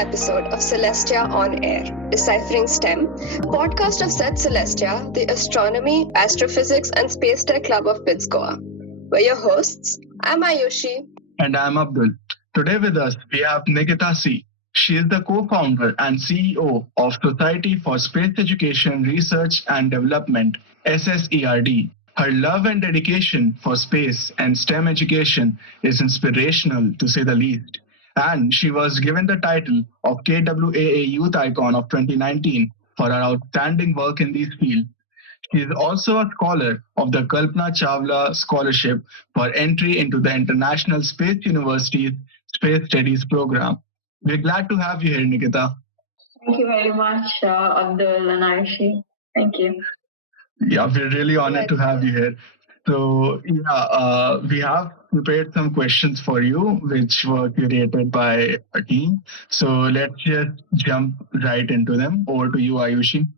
episode of Celestia On Air, Deciphering STEM, podcast of SET Celestia, the Astronomy, Astrophysics and Space Tech Club of Pittsburgh. We're your hosts. I'm Ayushi. And I'm Abdul. Today with us, we have Nikhita C. She is the co-founder and CEO of Society for Space Education Research and Development, SSERD. Her love and dedication for space and STEM education is inspirational, to say the least. And she was given the title of KWAA Youth Icon of 2019 for her outstanding work in these fields. She is also a scholar of the Kalpana Chawla Scholarship for entry into the International Space University's Space Studies program. We're glad to have you here, Nikhita. Thank you very much, Abdul and Ayushi. Thank you. Yeah, we're really honored to have you here. So, we have prepared some questions for you, which were curated by a team. So let's just jump right into them. Over to you, Ayushi.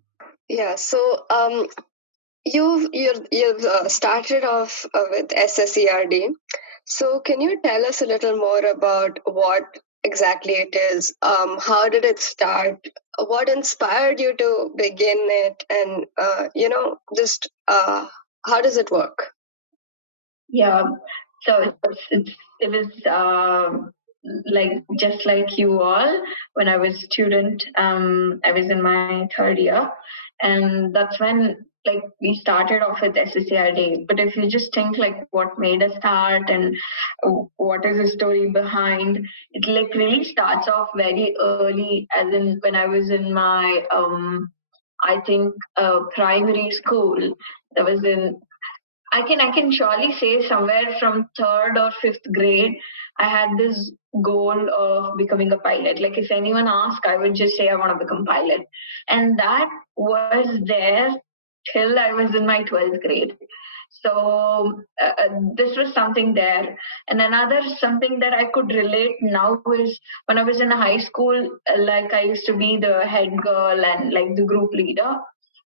Yeah, so you've started off with SSERD. So can you tell us a little more about what exactly it is? How did it start? What inspired you to begin it? And, how does it work? Yeah, so it was like just like you all. When I was a student, I was in my third year, and that's when we started off with SSERD. But if you just think what made us start and what is the story behind it, really starts off very early, as in when I was in my primary school. That was in I can surely say somewhere from third or fifth grade, I had this goal of becoming a pilot. If anyone asked, I would just say I want to become pilot. And that was there till I was in my 12th grade. So this was something there. And another something that I could relate now is when I was in high school, I used to be the head girl and the group leader.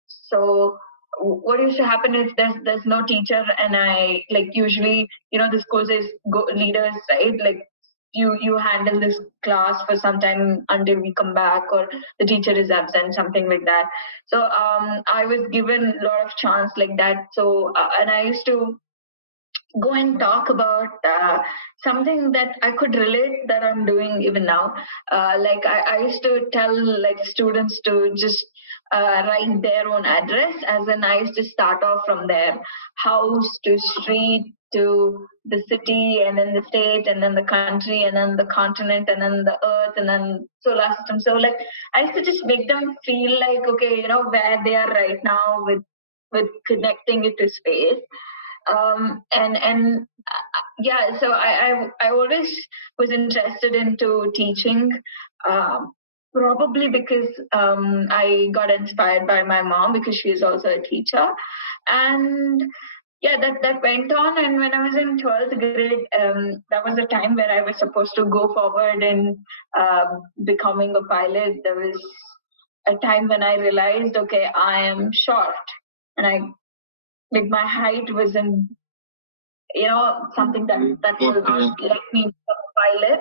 So what used to happen is there's no teacher, and I usually the school says leaders, right? You handle this class for some time until we come back, or the teacher is absent, something like that. So I was given a lot of chance like that. So and I used to go and talk about something that I could relate that I'm doing even now. I used to tell students to just write their own address, as in I used to start off from their house to street to the city, and then the state, and then the country, and then the continent, and then the earth, and then solar system. So I used to just make them feel okay, where they are right now with connecting it to space. So I always was interested into teaching, probably because I got inspired by my mom, because she is also a teacher. And yeah, that went on. And when I was in 12th grade, that was the time where I was supposed to go forward in becoming a pilot. There was a time when I realized, okay, I am short, and my height wasn't, something that will not let me become a pilot.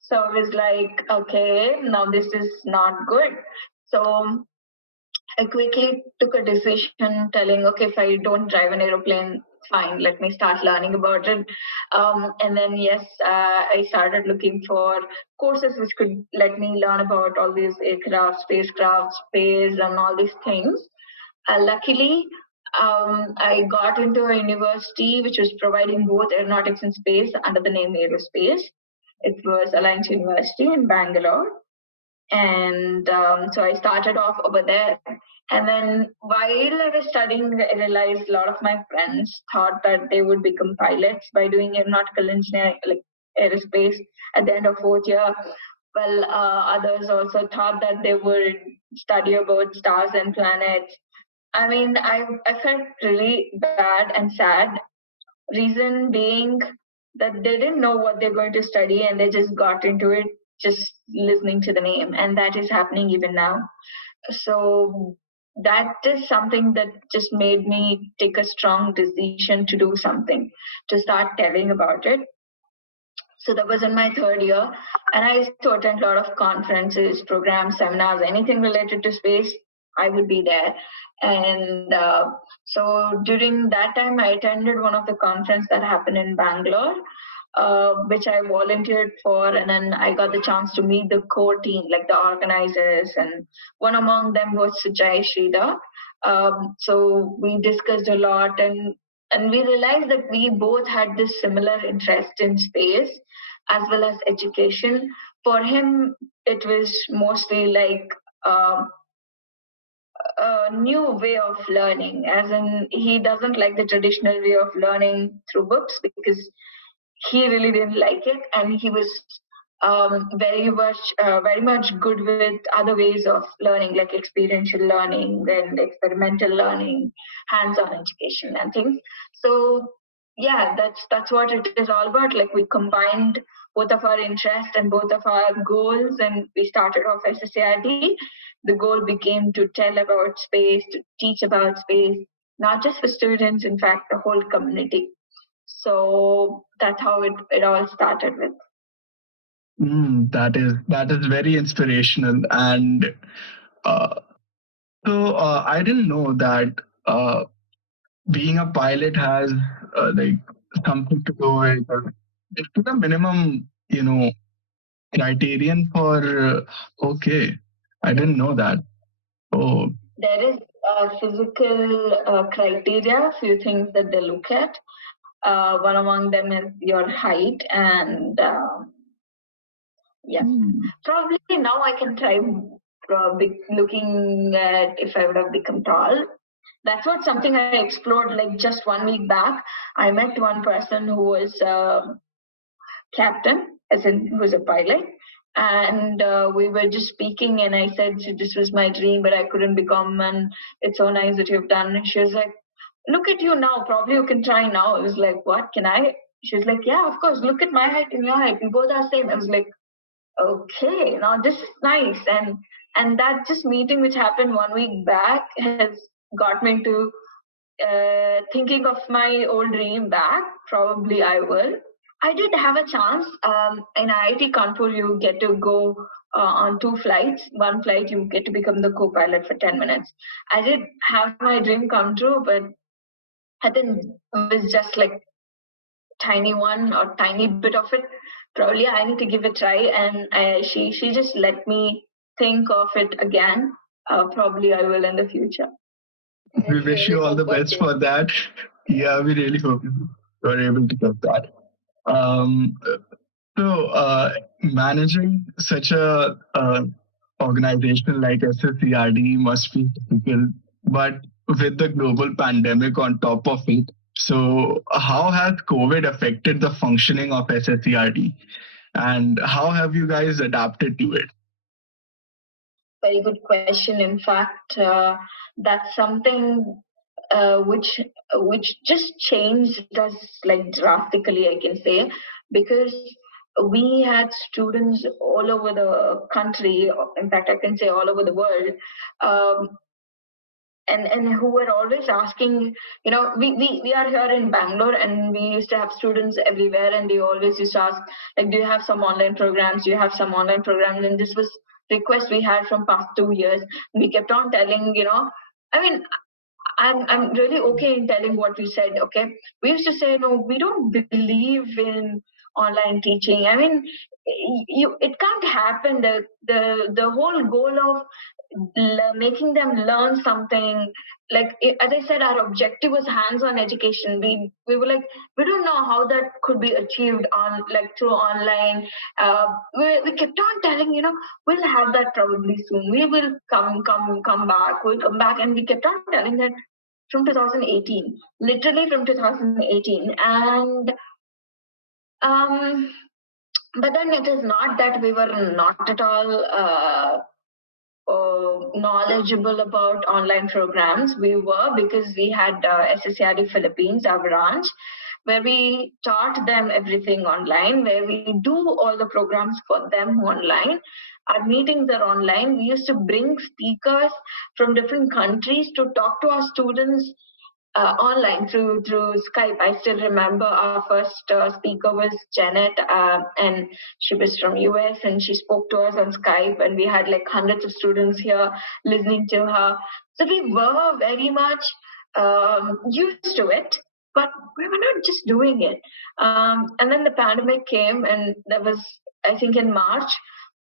So I was okay, now this is not good. So I quickly took a decision telling, okay, if I don't drive an aeroplane, fine, let me start learning about it. And then, yes, I started looking for courses which could let me learn about all these aircraft, spacecraft, space, and all these things. Luckily, I got into a university which was providing both aeronautics and space under the name aerospace. It was Alliance University in Bangalore. And so I started off over there. And then while I was studying, I realized a lot of my friends thought that they would become pilots by doing aeronautical engineering, aerospace, at the end of fourth year. Well, others also thought that they would study about stars and planets. I mean, I felt really bad and sad. Reason being that they didn't know what they're going to study, and they just got into it just listening to the name. And that is happening even now. So that is something that just made me take a strong decision to do something, to start telling about it. So that was in my third year, and I used to attend a lot of conferences, programs, seminars, anything related to space. I would be there, and so during that time, I attended one of the conference that happened in Bangalore, which I volunteered for, and then I got the chance to meet the core team, like the organizers, and one among them was Sujay Sridhar. So we discussed a lot, and we realized that we both had this similar interest in space as well as education. For him, it was mostly like a new way of learning, as in he doesn't like the traditional way of learning through books because he really didn't like it, and he was very much good with other ways of learning, like experiential learning and experimental learning, hands-on education, and things. So yeah, that's what it is all about. Like we combined both of our interests and both of our goals, and we started off SSERD. The goal became to tell about space, to teach about space, not just for students, in fact, the whole community. So that's how it all started with. That is very inspirational, and uh, I didn't know that being a pilot has like something to do with it's a minimum, criterion for. Okay, I didn't know that. Oh, There is physical criteria, few things that they look at. One among them is your height, and yeah, probably now I can try looking at if I would have become tall. That's what something I explored like just 1 week back. I met one person who was captain, as in who was a pilot, and we were just speaking, and I said this was my dream, but I couldn't become, and it's so nice that you've done. And she was like, "Look at you now. Probably you can try now." I was like, "What? Can I?" She was like, "Yeah, of course. Look at my height and your height. We both are same." I was like, "Okay, now this is nice." And that just meeting which happened 1 week back has got me into thinking of my old dream back. Probably I will. I did have a chance. In IIT Kanpur, you get to go on 2 flights. One flight, you get to become the co-pilot for 10 minutes. I did have my dream come true, but I think it was just like tiny one or tiny bit of it. Probably I need to give it a try. And she just let me think of it again. Probably I will in the future. we wish you all the best for that. Yeah, we really hope you are able to get that. Um, Managing such a organization like SSERD must be difficult, but with the global pandemic on top of it, so how has COVID affected the functioning of SSERD, and how have you guys adapted to it? Very good question. In fact, that's something which just changed us like drastically, I can say, because we had students all over the country. In fact, I can say all over the world. Um, and who were always asking, we are here in Bangalore, and we used to have students everywhere, and they always used to ask, like, do you have some online programs? Do you have some online programs? And this was request we had from past 2 years. We kept on telling, I mean, I'm really okay in telling what we said. Okay, we used to say no, we don't believe in online teaching. I mean, it can't happen. The whole goal of making them learn something, like as I said, our objective was hands-on education. We were like, we don't know how that could be achieved on like through online. We kept on telling, we'll have that probably soon. We will come back. We'll come back, and we kept on telling that from 2018, literally from 2018, and um, but then it is not that we were not at all knowledgeable about online programs. We were, because we had SSERD Philippines, our branch, where we taught them everything online, where we do all the programs for them online. Our meetings are online. We used to bring speakers from different countries to talk to our students online through Skype. I still remember our first speaker was Janet, and she was from US, and she spoke to us on Skype, and we had like hundreds of students here listening to her. So we were very much used to it, but we were not just doing it. And then the pandemic came, and that was, I think, in March.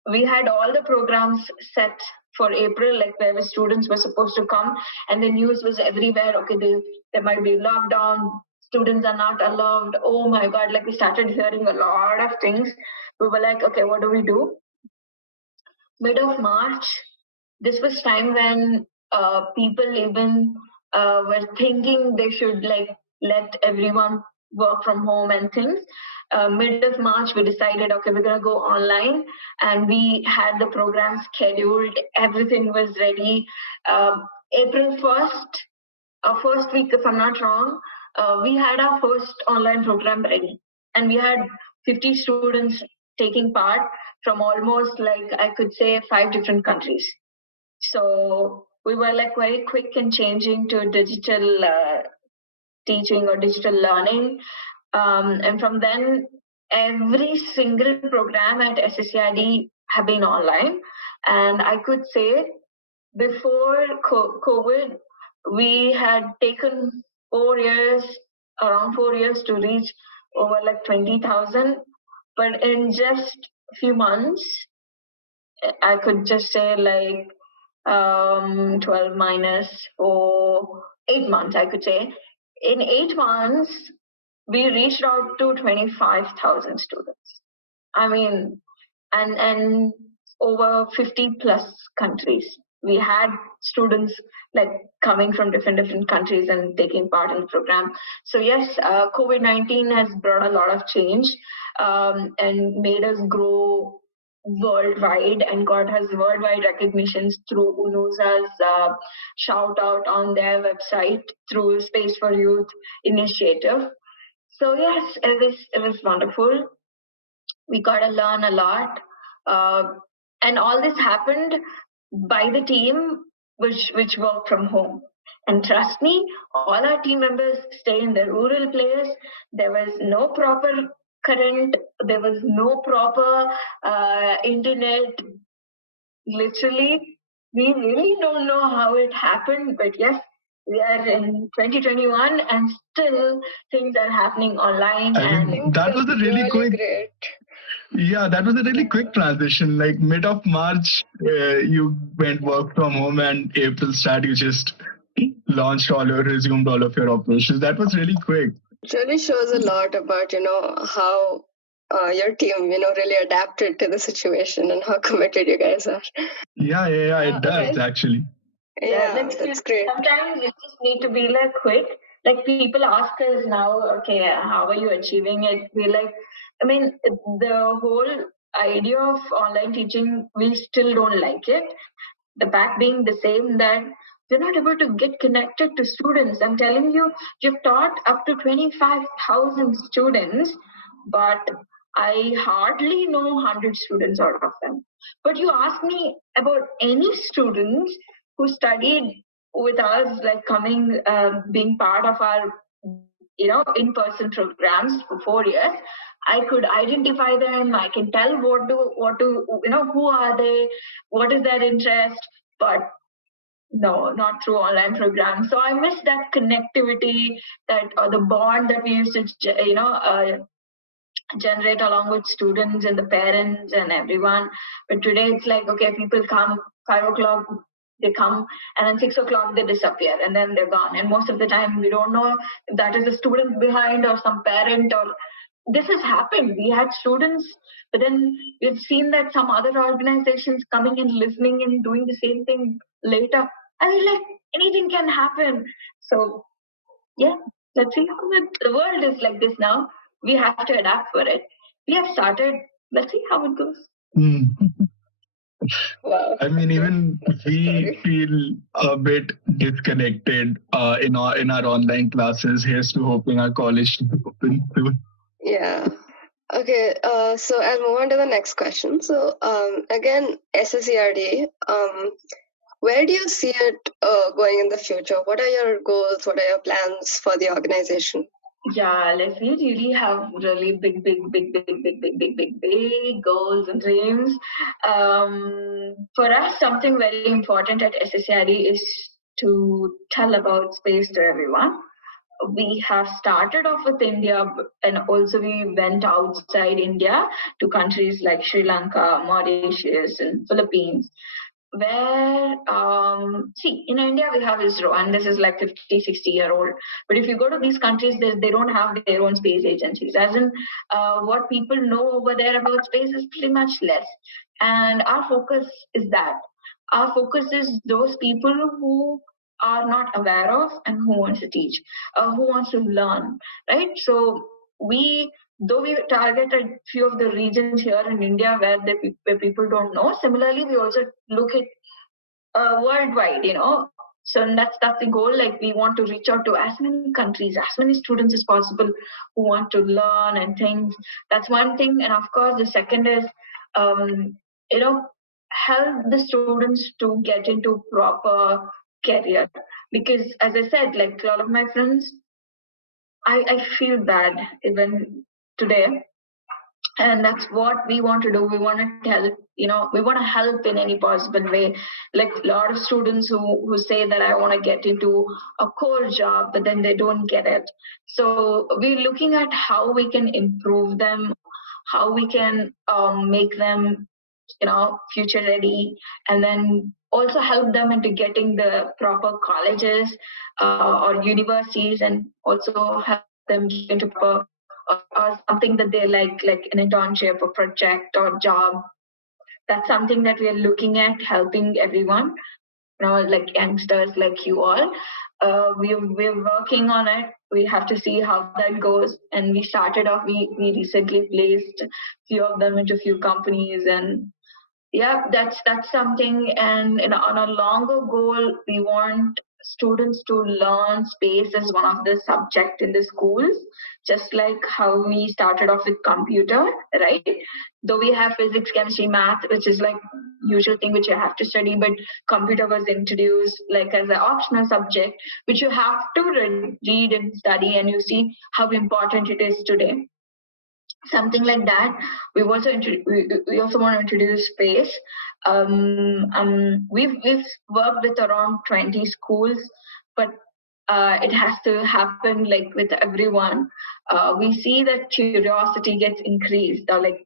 We had all the programs set for April, like where the students were supposed to come, and the news was everywhere. Okay, there might be lockdown. Students are not allowed. Oh my God! Like we started hearing a lot of things. We were like, okay, what do we do? Mid of March, this was time when people even were thinking they should like let everyone work from home and things. Mid of March, we decided, okay, we're gonna go online, and we had the program scheduled. Everything was ready. April 1st, our first week, if I'm not wrong, we had our first online program ready, and we had 50 students taking part from almost, like, I could say, 5 different countries. So we were like very quick in changing to digital teaching or digital learning. And from then, every single program at SSERD have been online. And I could say before COVID, we had taken 4 years, around 4 years to reach over like 20,000. But in just a few months, I could just say like 12 minus or 8 months, I could say. In 8 months, we reached out to 25,000 students. I mean, and over 50 plus countries. We had students like coming from different countries and taking part in the program. So yes, COVID-19 has brought a lot of change and made us grow worldwide, and got us worldwide recognitions through UNOSA's shout out on their website through Space for Youth initiative. So yes, it was wonderful. We got to learn a lot, and all this happened by the team which work from home. And trust me, all our team members stay in the rural place. There was no proper current, there was no proper internet. Literally, we really don't know how it happened, but yes, we are in 2021 and still things are happening online. I mean, that was a really quick. Great. Yeah, that was a really quick transition. Like mid of March, you went work from home, and April start, you just launched resumed all of your operations. That was really quick. It really shows a lot about, how your team, really adapted to the situation and how committed you guys are. Yeah, it does actually. Yeah, that's great. Sometimes you just need to be like quick. Like people ask us now, okay, how are you achieving it? We're like, I mean, the whole idea of online teaching, we still don't like it. The fact being the same that we're not able to get connected to students. I'm telling you, you've taught up to 25,000 students, but I hardly know 100 students out of them. But you ask me about any students who studied with us, like coming, being part of our, in-person programs for 4 years, I could identify them. I can tell who are they, what is their interest, but no, not through online programs. So I miss that connectivity, that or the bond that we used to, generate along with students and the parents and everyone. But today it's like, okay, people come 5 o'clock, they come, and then 6 o'clock they disappear, and then they're gone. And most of the time we don't know if that is a student behind or some parent, or this has happened. We had students, but then we've seen that some other organizations coming and listening and doing the same thing later. I mean, like, anything can happen. So yeah, let's see how the world is like this now. We have to adapt for it. We have started. Let's see how it goes. Wow. I mean, even we feel a bit disconnected in our online classes. Here's to hoping our college to be open soon. Yeah. Okay. So I'll move on to the next question. So again, SSERD. Where do you see it going in the future? What are your goals? What are your plans for the organization? Yeah, like we really have really big goals and dreams. For us, something very important at SSERD is to tell about space to everyone. We have started off with India, and also we went outside India to countries like Sri Lanka, Mauritius, and Philippines, where see, in India we have ISRO, and this is like 50, 60 year old, but if you go to these countries, they don't have their own space agencies, as in what people know over there about space is pretty much less. And our focus is that, our focus is those people who are not aware of and who wants to teach, who wants to learn, right? So we, though we target a few of the regions here in India where people don't know, similarly we also look at worldwide, So that's the goal. Like we want to reach out to as many countries, as many students as possible who want to learn and things. That's one thing. And of course, the second is, you know, help the students to get into proper career. Because as I said, like a lot of my friends, I feel bad even today, and that's what we want to do. We want to help, we want to help in any possible way. Like a lot of students who say that I want to get into a core job, but then they don't get it. So we're looking at how we can improve them, how we can make them future ready, and then also help them into getting the proper colleges or universities, and also help them get into proper or something that they like an internship or project or job. That's something that we are looking at, helping everyone, like youngsters like you all. We're working on it. We have to see how that goes. And we started off, we recently placed few of them into few companies, and yeah, that's something. And on a longer goal, we want students to learn space as one of the subject in the schools, just like how we started off with computer, right? Though we have physics, chemistry, math, which is like usual thing which you have to study, but computer was introduced like as an optional subject, which you have to read and study, and you see how important it is today, something like that. We also want to introduce space. We've worked with around 20 schools, but it has to happen like with everyone. We see that curiosity gets increased, or like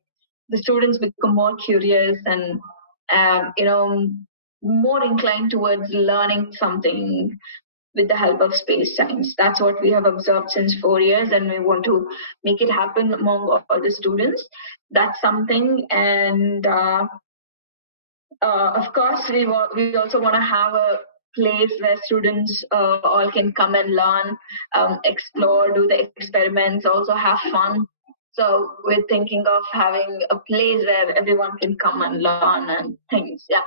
the students become more curious and more inclined towards learning something with the help of space science. That's what we have observed since 4 years, and we want to make it happen among all the students. That's something. And of course, we also want to have a place where students all can come and learn, explore, do the experiments, also have fun. So we're thinking of having a place where everyone can come and learn and things. Yeah,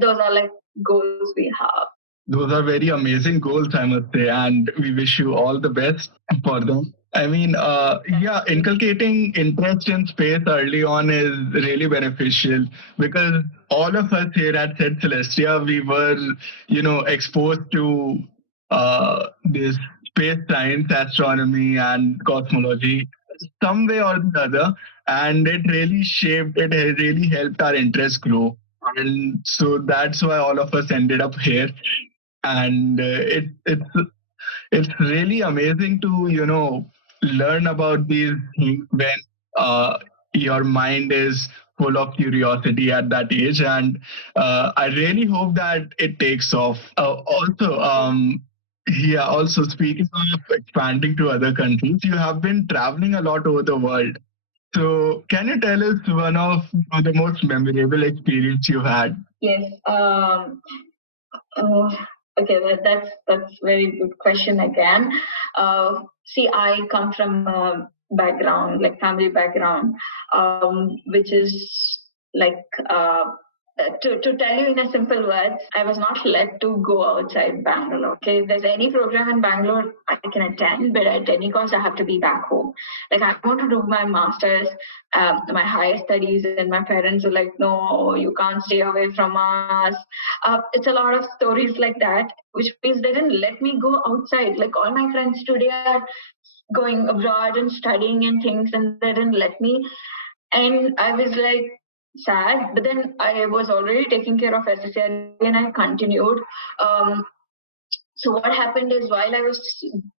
those are like goals we have. Those are very amazing goals, I must say, and we wish you all the best for them. I mean, yeah, inculcating interest in space early on is really beneficial because all of us here at Said Celestia, we were, exposed to this space science, astronomy, and cosmology some way or the other, and it really helped our interest grow. And so that's why all of us ended up here, and it's really amazing to learn about these things when your mind is full of curiosity at that age, and I really hope that it takes off. Also, yeah, also speaking of expanding to other countries, you have been traveling a lot over the world. So can you tell us one of the most memorable experience you had? Yes. Uh, okay, that's very good question again. See, I come from a background, like family background, which is like uh, to tell you in a simple words, I was not let to go outside Bangalore. Okay, if there's any program in Bangalore, I can attend, but at any cost, I have to be back home. Like, I want to do my master's, my higher studies, and my parents were like, no, you can't stay away from us. It's a lot of stories like that, which means they didn't let me go outside. Like, all my friends today are going abroad and studying and things, and they didn't let me. And I was like sad, but then I was already taking care of SSERD and I continued. So what happened is, while I was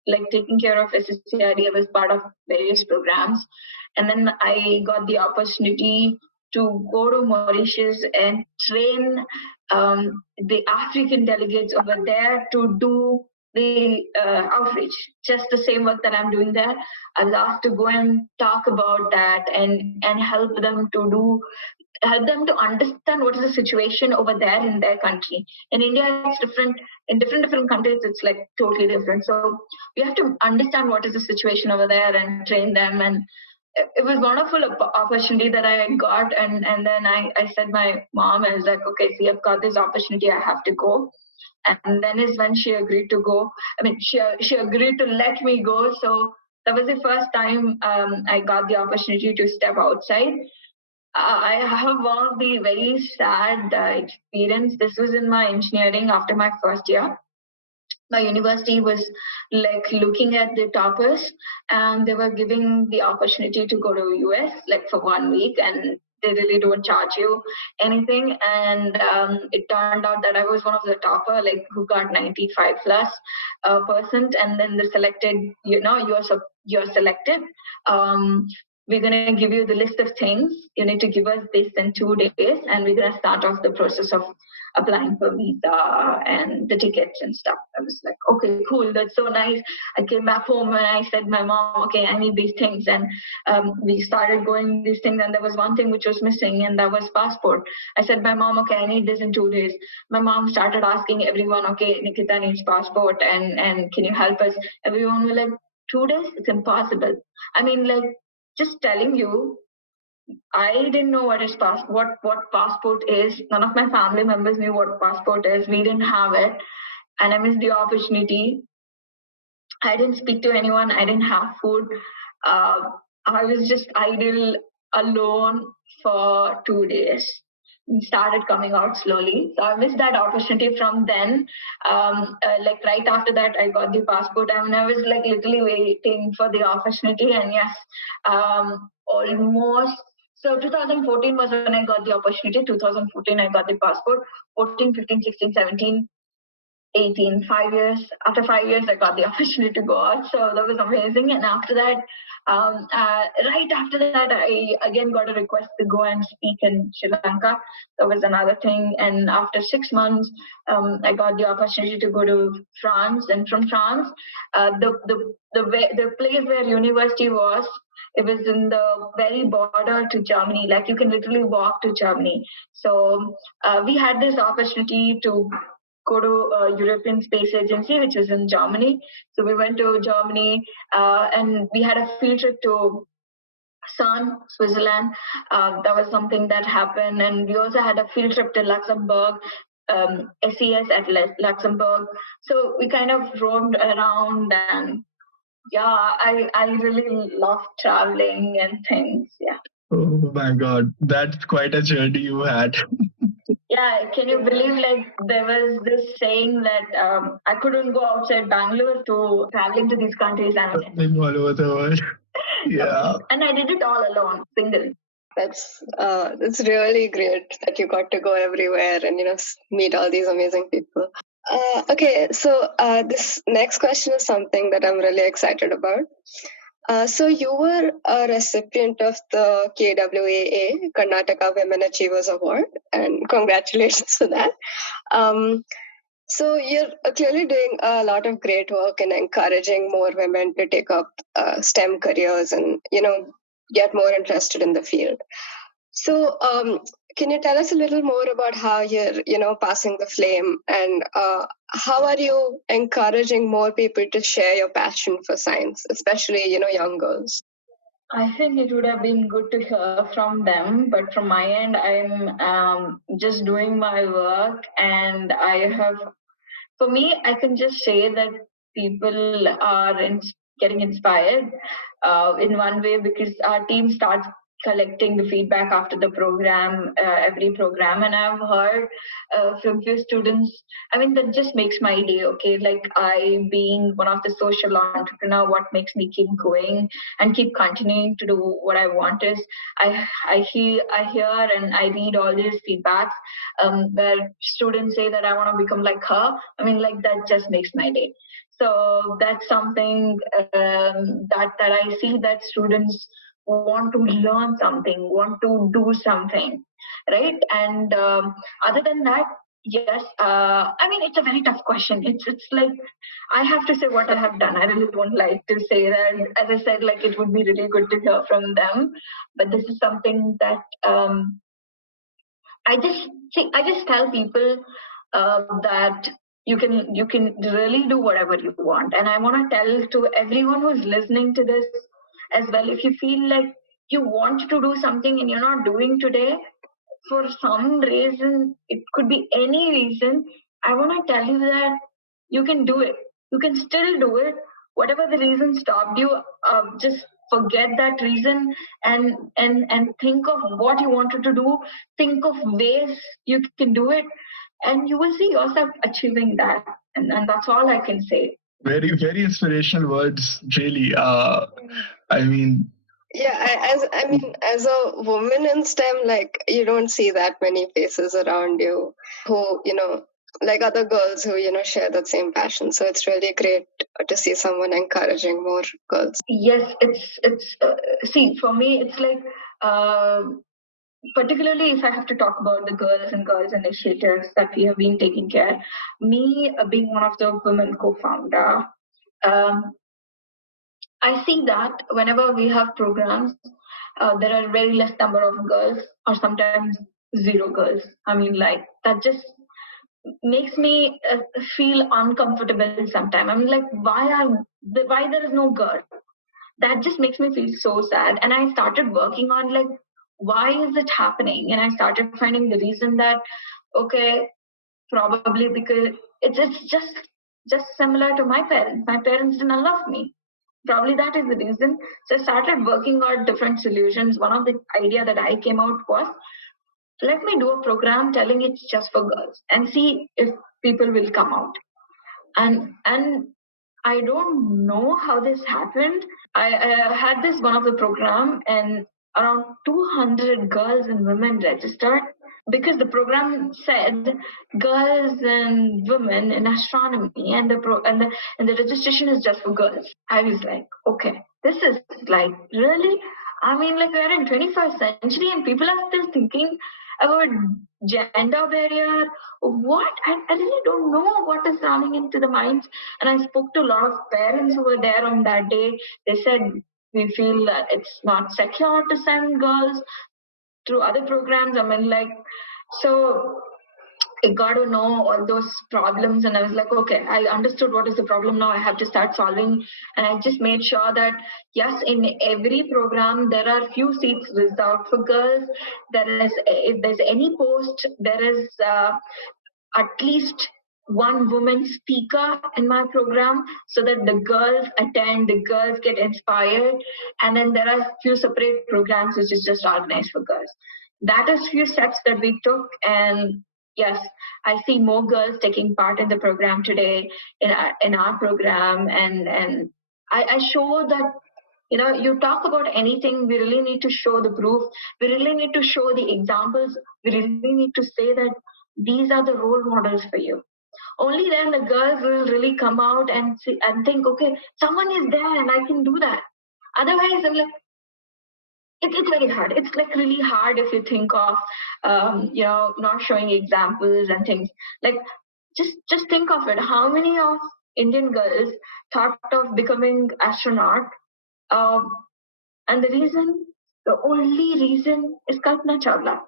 like taking care of SSERD, I was part of various programs, and then I got the opportunity to go to Mauritius and train the African delegates over there to do the outreach, just the same work that I'm doing there. I was asked to go and talk about that and help them to understand what is the situation over there in their country. In India, it's different. In different countries, it's like totally different. So we have to understand what is the situation over there and train them. And it was wonderful opportunity that I got. And then I said my mom, I was like, okay, see, I've got this opportunity. I have to go. And then is when she agreed to go. I mean, she agreed to let me go. So that was the first time I got the opportunity to step outside. I have one of the very sad experience. This was in my engineering after my first year. My university was like looking at the toppers, and they were giving the opportunity to go to US like for 1 week, and they really don't charge you anything. And it turned out that I was one of the topper, like who got 95 plus percent. And then the selected, you're selected. We're going to give you the list of things. You need to give us this in 2 days, and we're going to start off the process of applying for visa and the tickets and stuff. I was like, okay, cool, that's so nice. I came back home and I said, my mom, okay, I need these things. And we started going these things, and there was one thing which was missing, and that was passport. I said, my mom, okay, I need this in 2 days. My mom started asking everyone, okay, Nikhita needs passport, and can you help us? Everyone was like, 2 days? It's impossible. I mean, like, just telling you, I didn't know what passport is. None of my family members knew what passport is. We didn't have it, and I missed the opportunity. I didn't speak to anyone. I didn't have food. I was just idle, alone for 2 days. Started coming out slowly. So I missed that opportunity from then. Like right after that, I got the passport. I mean, I was like literally waiting for the opportunity. And yes, almost. So 2014 was when I got the opportunity. 2014, I got the passport. 14, 15, 16, 17. 18, 5 years. After 5 years, I got the opportunity to go out. So that was amazing. And after that, right after that, I again got a request to go and speak in Sri Lanka. That was another thing. And after 6 months, I got the opportunity to go to France. And from France, the place where university was, it was in the very border to Germany. Like you can literally walk to Germany. So we had this opportunity to go to European Space Agency, which is in Germany. So we went to Germany and we had a field trip to CERN, Switzerland. That was something that happened. And we also had a field trip to Luxembourg, SES at Luxembourg. So we kind of roamed around, and yeah, I really love traveling and things. Yeah. Oh my God, that's quite a journey you had. Yeah, can you believe like there was this saying that I couldn't go outside Bangalore to traveling to these countries, Traveling all over the world. Yeah. And I did it all alone, single. It's really great that you got to go everywhere and meet all these amazing people. Okay, so this next question is something that I'm really excited about. So you were a recipient of the KWAA Karnataka Women Achievers Award, and congratulations for that. So you're clearly doing a lot of great work in encouraging more women to take up STEM careers and get more interested in the field. So can you tell us a little more about how you're passing the flame, and how are you encouraging more people to share your passion for science, especially young girls? I think it would have been good to hear from them, but from my end, I'm just doing my work, and for me, I can just say that people are getting inspired in one way because our team starts collecting the feedback after the program, every program, and I've heard from few students. I mean, that just makes my day. Okay, like I being one of the social entrepreneur, what makes me keep going and keep continuing to do what I want is I hear and I read all these feedbacks where students say that I want to become like her. I mean, like that just makes my day. So that's something that I see that students want to learn something, want to do something, right? And other than that, yes, I mean it's a very tough question. It's like I have to say what I have done. I really don't like to say that. As I said, like it would be really good to hear from them, but this is something that I just tell people that you can really do whatever you want, and I want to tell to everyone who's listening to this as well. If you feel like you want to do something and you're not doing today, for some reason, it could be any reason. I want to tell you that you can do it. You can still do it. Whatever the reason stopped you, just forget that reason and think of what you wanted to do. Think of ways you can do it, and you will see yourself achieving that. And that's all I can say. Very, very inspirational words, really. I mean, Yeah, as a woman in STEM, like you don't see that many faces around you who, like other girls who, share that same passion. So it's really great to see someone encouraging more girls. Yes, it's see, for me it's like uh, particularly if I have to talk about the girls and girls initiatives that we have been taking care. Me being one of the women co-founder, um, I see that whenever we have programs, there are very less number of girls or sometimes zero girls. I mean, like that just makes me feel uncomfortable sometimes. I mean, like why there is no girl? That just makes me feel so sad. And I started working on like why is it happening? And I started finding the reason that okay, probably because it's just similar to my parents. My parents didn't love me. Probably that is the reason. So I started working on different solutions. One of the idea that I came out was let me do a program telling it's just for girls and see if people will come out. And I don't know how this happened. I had this one of the program and around 200 girls and women registered because the program said girls and women in astronomy and the registration is just for girls. I was like, okay, this is like really. I mean, like we're in 21st century and people are still thinking about gender barrier. What I really don't know what is running into the minds. And I spoke to a lot of parents who were there on that day. They said we feel that it's not secure to send girls through other programs. I mean, like, so I got to know all those problems, and I was like, okay, I understood what is the problem now. I have to start solving, and I just made sure that yes, in every program there are few seats reserved for girls. There is, if there's any post, there is at least one woman speaker in my program so that the girls attend, the girls get inspired, and then there are few separate programs which is just organized for girls. That is few steps that we took, and yes, I see more girls taking part in the program today in our program, and I show that you talk about anything, we really need to show the proof, we really need to show the examples, we really need to say that these are the role models for you. Only then the girls will really come out and see and think, okay, someone is there and I can do that. Otherwise, I'm like, it's very hard. It's like really hard if you think of, not showing examples and things. Like, just think of it. How many of Indian girls thought of becoming astronaut? Um, and the only reason is Kalpana Chawla.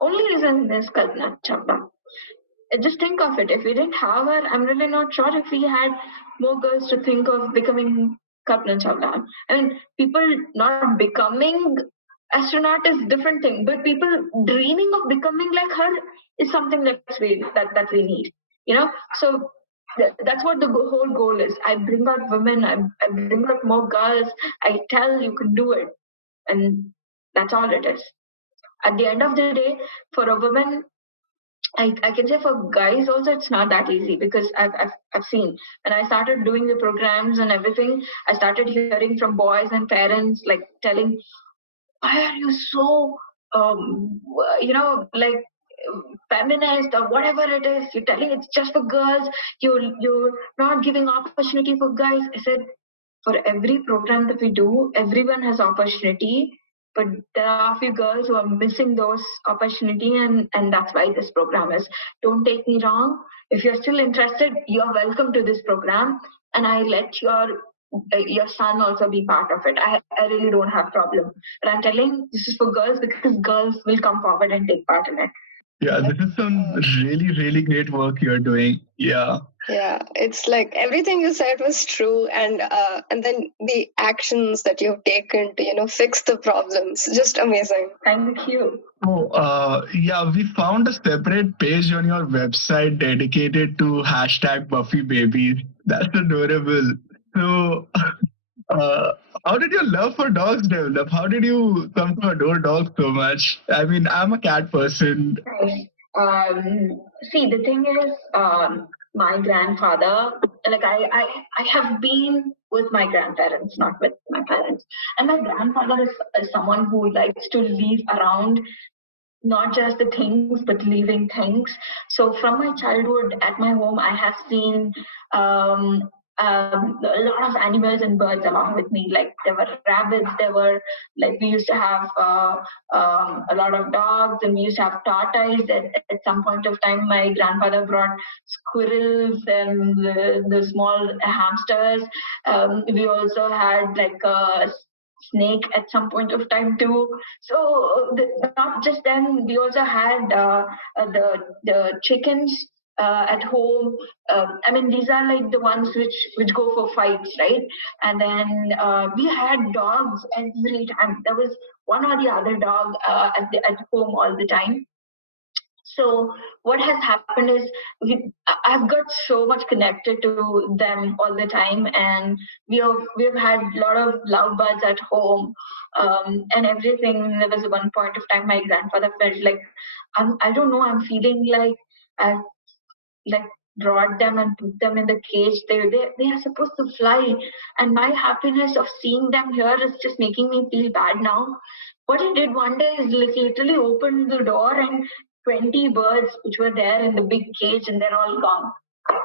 Only reason is Kalpana Chawla. Just think of it. If we didn't have her, I'm really not sure if we had more girls to think of becoming Kalpana Chawla. I mean, people not becoming astronaut is different thing, but people dreaming of becoming like her is something that we need. So that's what the whole goal is. I bring out women, I bring out more girls. I tell you can do it, and that's all it is. At the end of the day, for a woman, I can say for guys also it's not that easy, because I've seen when I started doing the programs and everything, I started hearing from boys and parents like telling, why are you so like feminist or whatever it is, you're telling it's just for girls, you're not giving opportunity for guys. I said, for every program that we do, everyone has opportunity, but there are a few girls who are missing those opportunity, and that's why this program is. Don't take me wrong. If you're still interested, you're welcome to this program, and I let your son also be part of it. I really don't have problem. But I'm telling this is for girls because girls will come forward and take part in it. Yeah, this is some really, really great work you're doing. Yeah. Yeah, it's like everything you said was true, and then the actions that you've taken to fix the problems, just amazing. Thank you. Oh, yeah, we found a separate page on your website dedicated to hashtag Buffy Babies. That's adorable. So, uh, how did your love for dogs develop? How did you come to adore dogs so much? I mean, I'm a cat person. Nice. See, the thing is, my grandfather, like I have been with my grandparents, not with my parents. And my grandfather is someone who likes to leave around not just the things but living things. So from my childhood at my home I have seen a lot of animals and birds along with me. Like there were rabbits, there were, like, we used to have a lot of dogs, and we used to have tortoise. At some point of time my grandfather brought squirrels and the small hamsters. We also had like a snake at some point of time too. So not just them, we also had the chickens at home. I mean, these are like the ones which go for fights, right? And then we had dogs every time. There was one or the other dog at home all the time. So what has happened is I've got so much connected to them all the time, and we've had a lot of lovebirds at home, and everything. There was one point of time my grandfather felt like I don't know, I'm feeling like I've like brought them and put them in the cage. They are supposed to fly, and my happiness of seeing them here is just making me feel bad now. What he did one day is like literally opened the door, and 20 birds which were there in the big cage, and they're all gone.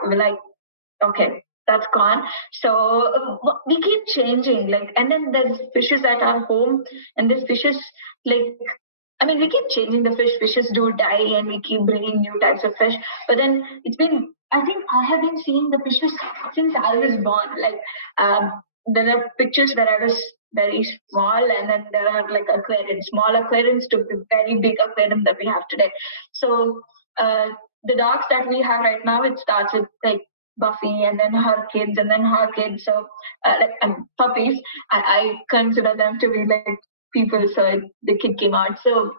We were like, okay, that's gone. So we keep changing, like, and then there's fishes at our home, and these fishes, like, I mean, we keep changing the fish. Fishes do die, and we keep bringing new types of fish. But then it's been, I think I have been seeing the fishes since I was born. Like, there are pictures where I was very small, and then there are like aquariums, small aquariums to the very big aquarium that we have today. So the dogs that we have right now, it starts with like Buffy, and then her kids, and then her kids. So like puppies, I consider them to be like people. So the kid came out. So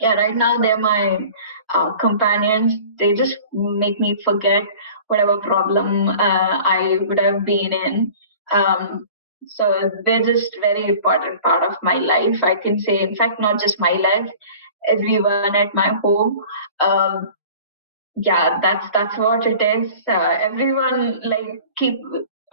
yeah, right now they're my companions. They just make me forget whatever problem I would have been in. So they're just very important part of my life, I can say. In fact, not just my life, everyone at my home. Um, yeah, that's what it is. Everyone like keep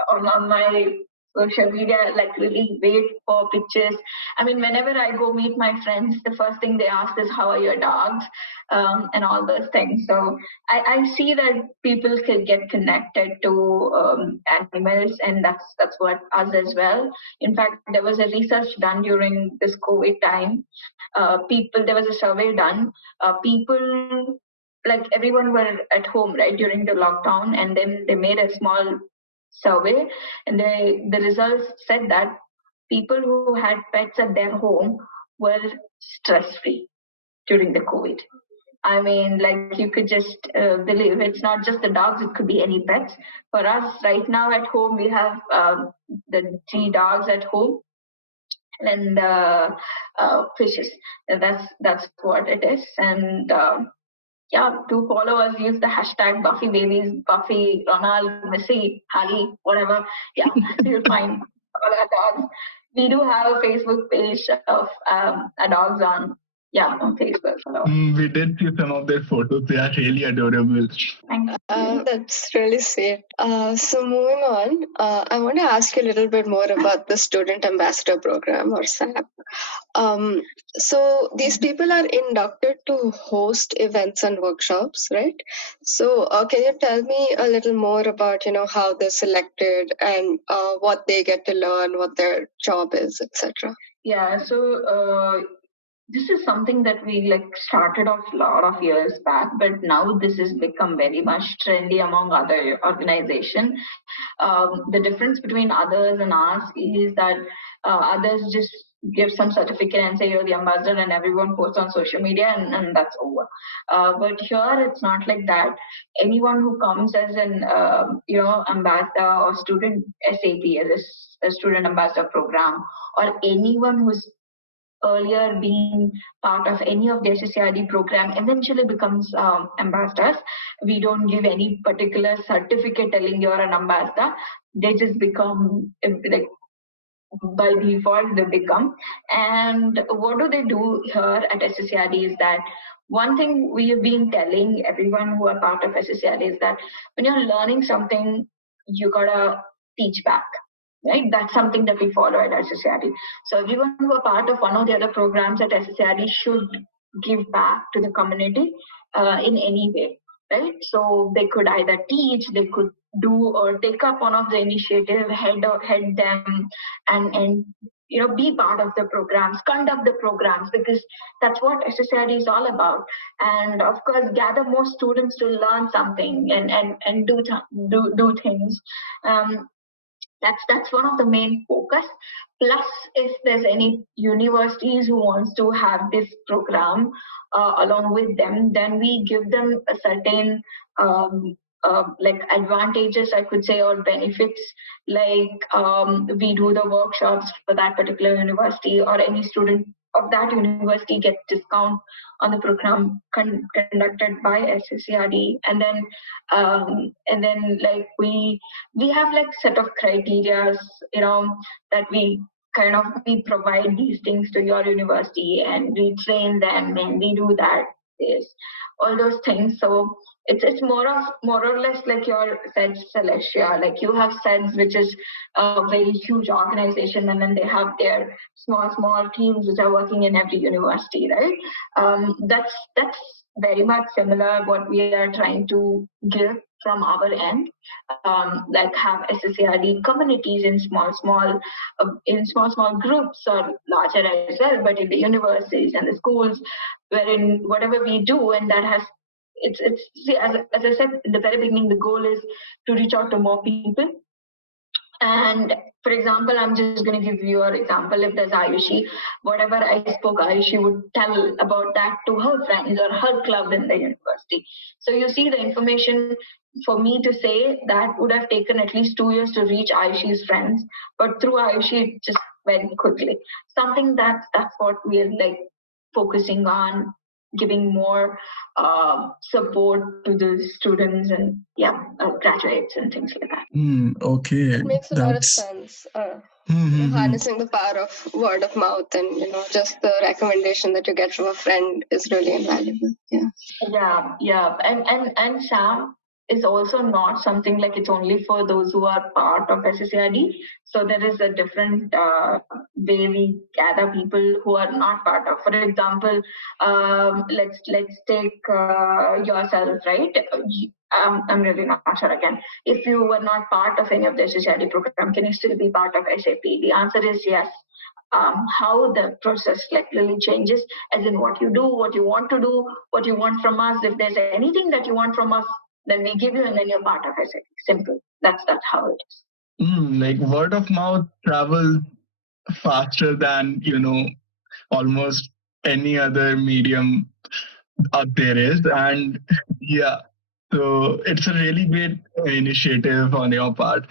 on my social media, like really wait for pictures. I mean, whenever I go meet my friends, the first thing they ask is how are your dogs, and all those things. So I see that people can get connected to animals, and that's what us as well. In fact, there was a research done during this COVID time. People, there was a survey done. People, like, everyone were at home, right, during the lockdown, and then they made a small survey, and the results said that people who had pets at their home were stress free during the COVID. I mean, like you could just believe it's not just the dogs; it could be any pets. For us, right now at home, we have the 3 dogs at home and fishes. That's what it is. And yeah, to follow us, use the hashtag Buffy Babies, Buffy, Ronald, Missy, Harry, whatever. Yeah, you'll find all our dogs. We do have a Facebook page of our dogs on Facebook. So. We did see some of their photos. They are really adorable. Thank you. That's really sweet. So moving on, I want to ask you a little bit more about the Student Ambassador Program or SAP. So these people are inducted to host events and workshops, right? So can you tell me a little more about, how they're selected and what they get to learn, what their job is, etc.? Yeah, so this is something that we started off a lot of years back, but now this has become very much trendy among other organizations. The difference between others and us is that others just give some certificate and say you're the ambassador and everyone posts on social media and that's over. But here it's not like that. Anyone who comes as an ambassador or student SAP as a student ambassador program, or anyone who's earlier been part of any of the SSERD program eventually becomes ambassadors. We don't give any particular certificate telling you're an ambassador. They just become by default they become. And what do they do here at SSERD is that one thing we have been telling everyone who are part of SSERD is that when you're learning something, you gotta teach back. Right, that's something that we follow at SSERD. So everyone who are part of one or the other programs at SSERD should give back to the community in any way. Right, so they could either teach, they could do or take up one of the initiative, head them, and be part of the programs, conduct the programs, because that's what SSERD is all about. And of course, gather more students to learn something and do things. That's one of the main focus. Plus, if there's any universities who wants to have this program along with them, then we give them a certain advantages, I could say, or benefits. We do the workshops for that particular university, or any student of that university gets discount on the program conducted by SSERD. And then we have set of criteria, that we we provide these things to your university and we train them and we do that, is all those things. So it's more or less like your SEDS Celestia. Like you have SEDS, which is a very huge organization, and then they have their small teams which are working in every university, right? That's very much similar what we are trying to give from our end. Have SSERD communities in small groups or larger as well, but in the universities and the schools, wherein whatever we do, and that has as I said in the very beginning, the goal is to reach out to more people. And for example, I'm just going to give you an example. If there's Ayushi, whatever I spoke, Ayushi would tell about that to her friends or her club in the university. So you see, the information for me to say that would have taken at least 2 years to reach Ayushi's friends, but through Ayushi, it just went quickly. Something that's what we are focusing on, giving more support to the students and graduates and things like that. Okay, it makes a lot of sense. Harnessing the power of word of mouth and just the recommendation that you get from a friend is really invaluable. Yeah, and Sam is also not something like it's only for those who are part of SSERD. So there is a different way we gather people who are not part of. For example, let's take yourself, right? I'm really not sure again. If you were not part of any of the SSERD program, can you still be part of SAP? The answer is yes. How the process really changes, as in what you do, what you want to do, what you want from us. If there's anything that you want from us, then we give you, and then you're part of SAP. Simple. That's how it is. Like word of mouth travels faster than almost any other medium. There is, and yeah, so it's a really great initiative on your part.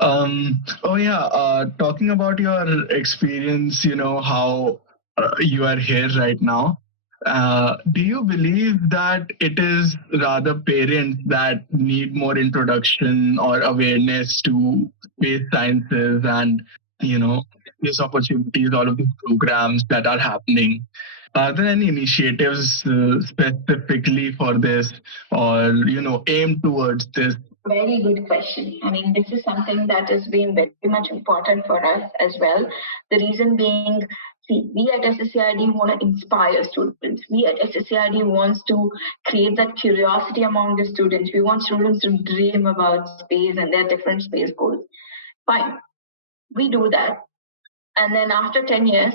Oh yeah, talking about your experience, how you are here right now. Do you believe that it is rather parents that need more introduction or awareness to space sciences and, these opportunities, all of these programs that are happening? Are there any initiatives specifically for this or, aimed towards this? Very good question. I mean, this is something that has been very much important for us as well. The reason being, see, we at SSERD want to inspire students. We at SSERD wants to create that curiosity among the students. We want students to dream about space and their different space goals. Fine, we do that. And then after 10 years,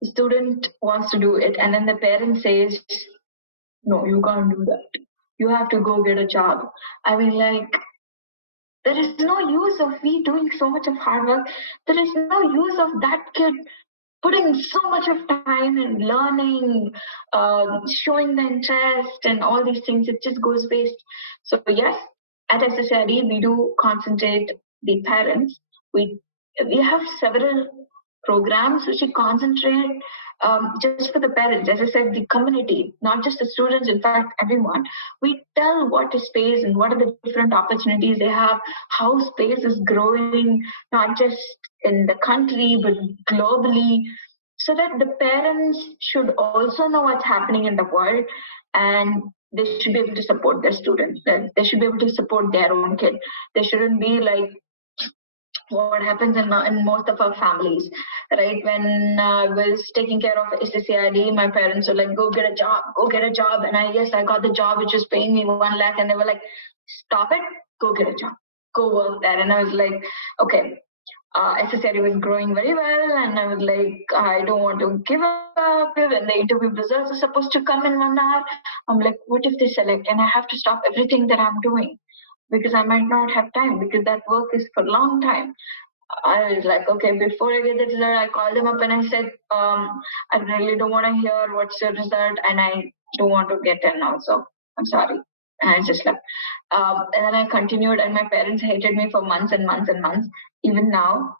the student wants to do it. And then the parent says, no, you can't do that. You have to go get a job. I mean, like, there is no use of me doing so much of hard work. There is no use of that kid putting so much of time and learning, showing the interest and all these things. It just goes waste. So yes, at SSRE we do concentrate the parents. We have several programs which we concentrate just for the parents. As I said, the community, not just the students, in fact, everyone. We tell what is space and what are the different opportunities they have, how space is growing, not just in the country, but globally, so that the parents should also know what's happening in the world and they should be able to support their students. They should be able to support their own kid. They shouldn't be like what happens in most of our families, right? When I was taking care of SSCID, my parents were like, go get a job. And I got the job, which was paying me 1 lakh. And they were like, stop it, go get a job, go work there. And I was like, okay. SSRE was growing very well, and I was like, I don't want to give up. And the interview results are supposed to come in 1 hour. I'm like, what if they select? And I have to stop everything that I'm doing because I might not have time because that work is for a long time. I was like, okay, before I get the result, I called them up and I said, I really don't want to hear what's your result and I don't want to get in also. I'm sorry. And I just left. And then I continued, and my parents hated me for months and months and months. Even now,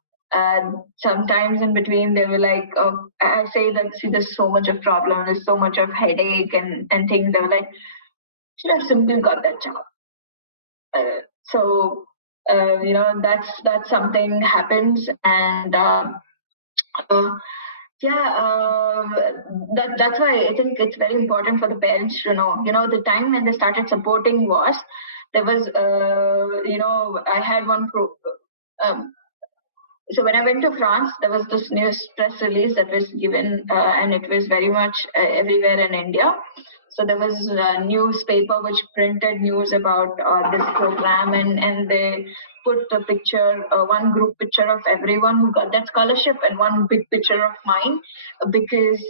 sometimes in between, they were like, oh, I say that, see, there's so much of problem, there's so much of headache and things. They were like, should have simply got that job. So that's something happens, and uh, yeah, that's why I think it's very important for the parents to know. The time when they started supporting was there was I had one um, so when I went to France, there was this news press release that was given, and it was very much everywhere in India. So there was a newspaper which printed news about this program, and they put a picture, one group picture of everyone who got that scholarship, and one big picture of mine, because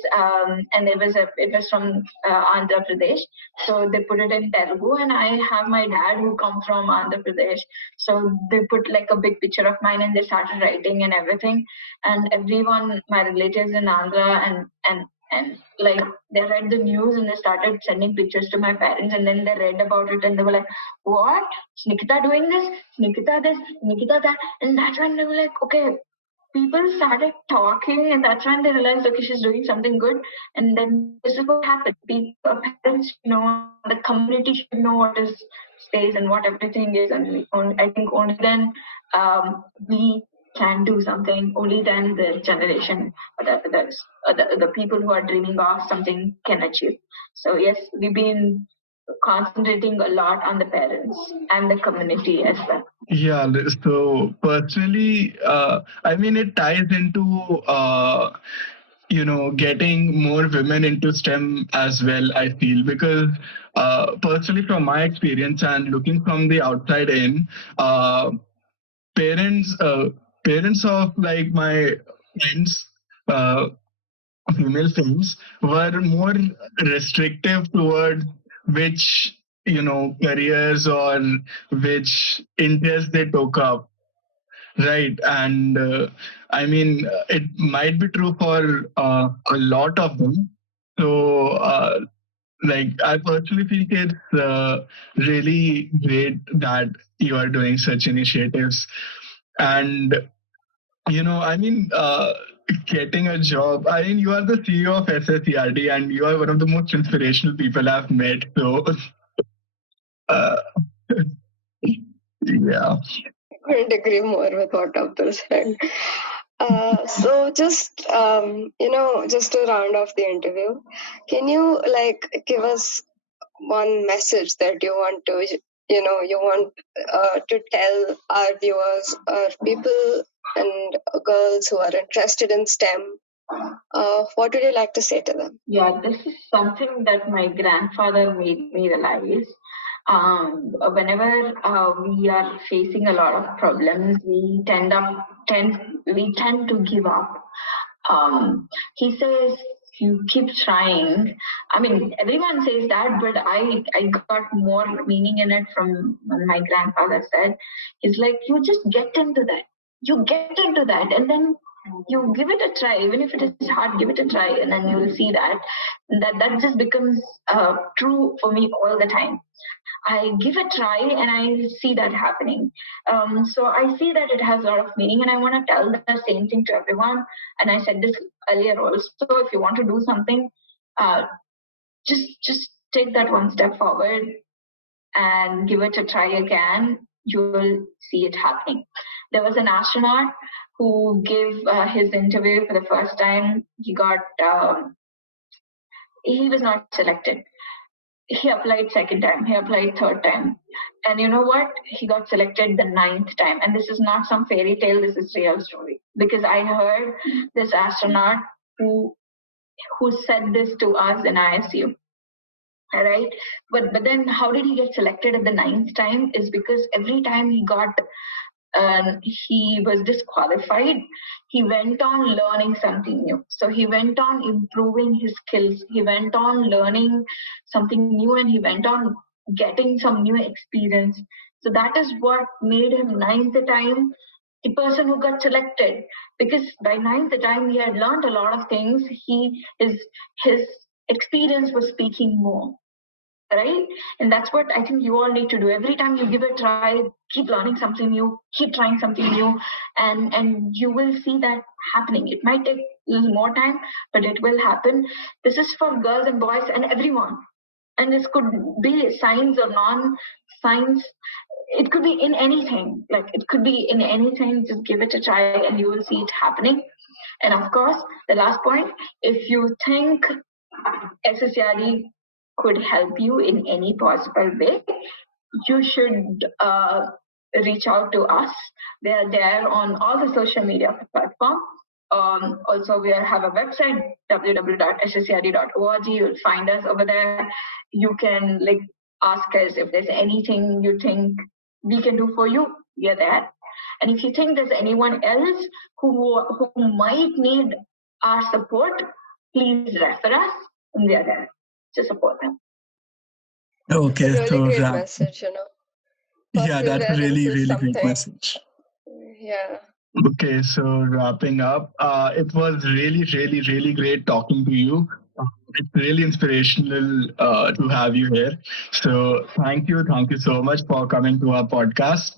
and it was from Andhra Pradesh. So they put it in Telugu, and I have my dad who come from Andhra Pradesh. So they put like a big picture of mine, and they started writing and everything, and everyone, my relatives in Andhra, and like they read the news and they started sending pictures to my parents, and then they read about it and they were like, what, is Nikita doing this, Nikita this, Nikita that? And that's when they were like, okay, people started talking, and that's when they realized, okay, she's doing something good. And then this is what happened. People, parents should know, the community should know what is space and what everything is, and I think only then we can do something. Only then the generation, the people who are dreaming of something can achieve. So yes, we've been concentrating a lot on the parents and the community as well. Yeah, so personally, I mean, it ties into, getting more women into STEM as well, I feel, because personally, from my experience and looking from the outside in, parents, parents of like my friends, uh, female films were more restrictive toward which careers or which interests they took up, right? And I mean, it might be true for a lot of them. So like I personally think it's really great that you are doing such initiatives. And I mean, getting a job. I mean, you are the CEO of SSERD, and you are one of the most inspirational people I've met. So, uh, yeah. Couldn't agree more with what Abdul said. So just to round off the interview, can you give us one message that you want to tell our viewers or people and girls who are interested in STEM? What would you like to say to them? Yeah, this is something that my grandfather made me realize. Whenever we are facing a lot of problems, we tend to give up. He says you keep trying. I mean, everyone says that, but I got more meaning in it from when my grandfather said. He's like, you just get into that. You get into that, and then you give it a try. Even if it is hard, give it a try, and then you will see that just becomes true for me all the time. I give a try and I see that happening. So I see that it has a lot of meaning, and I want to tell the same thing to everyone. And I said this earlier also. If you want to do something, uh, just take that one step forward and give it a try again. You will see it happening. There was an astronaut who gave his interview for the first time. He was not selected. He applied second time, he applied third time, and you know what, he got selected the ninth time. And this is not some fairy tale, this is real story, because I heard this astronaut who said this to us in ISU. All right, but then how did he get selected at the ninth time? Is because every time he was disqualified, he went on learning something new. So he went on improving his skills. He went on learning something new, and he went on getting some new experience. So that is what made him ninth time the person who got selected. Because by ninth time he had learned a lot of things. His experience was speaking more, right? And that's what I think you all need to do. Every time you give it a try, keep learning something new, keep trying something new, and you will see that happening. It might take a little more time, but it will happen. This is for girls and boys and everyone. And this could be science or non-science. It could be in anything. Like, it could be in anything. Just give it a try and you will see it happening. And of course, the last point, if you think SSRD could help you in any possible way, you should reach out to us. They are there on all the social media platforms. Also, we have a website, www.sscrd.org. You'll find us over there. You can ask us if there's anything you think we can do for you. We are there. And if you think there's anyone else who might need our support, please refer us, and we are there to support them. Okay, it's a really so great message, yeah, that's a really, really great message. Yeah. Okay, so wrapping up, it was really, really, really great talking to you. It's really inspirational to have you here. So thank you so much for coming to our podcast.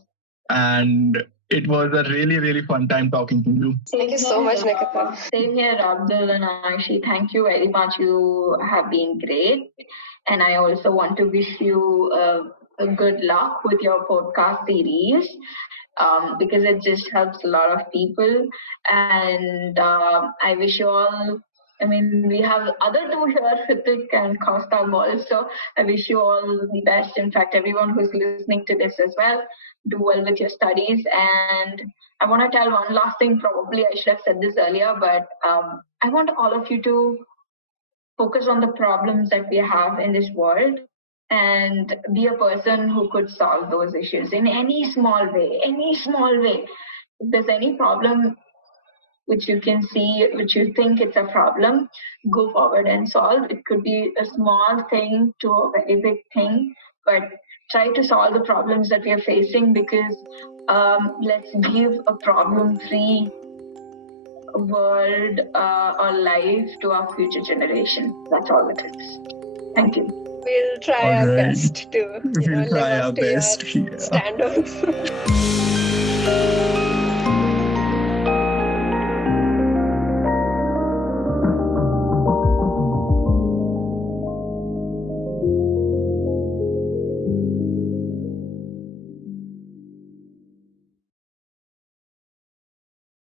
And it was a really, really fun time talking to you. Thank you so much, Nikhita. Same here, Abdul and Aishi. Thank you very much. You have been great. And I also want to wish you a good luck with your podcast series, because it just helps a lot of people. And I wish you all, I mean, we have other two here, Ritik and Kaustubh also. I wish you all the best. In fact, everyone who's listening to this as well, do well with your studies. And I want to tell one last thing. Probably I should have said this earlier, but I want all of you to focus on the problems that we have in this world and be a person who could solve those issues in any small way, If there's any problem which you can see, which you think it's a problem, go forward and solve. It could be a small thing to a very big thing, but try to solve the problems that we are facing, because let's give a problem-free world or life to our future generation. That's all it is. Thank you. We'll try All our right. best to We'll live try up our to best. your Yeah. standards.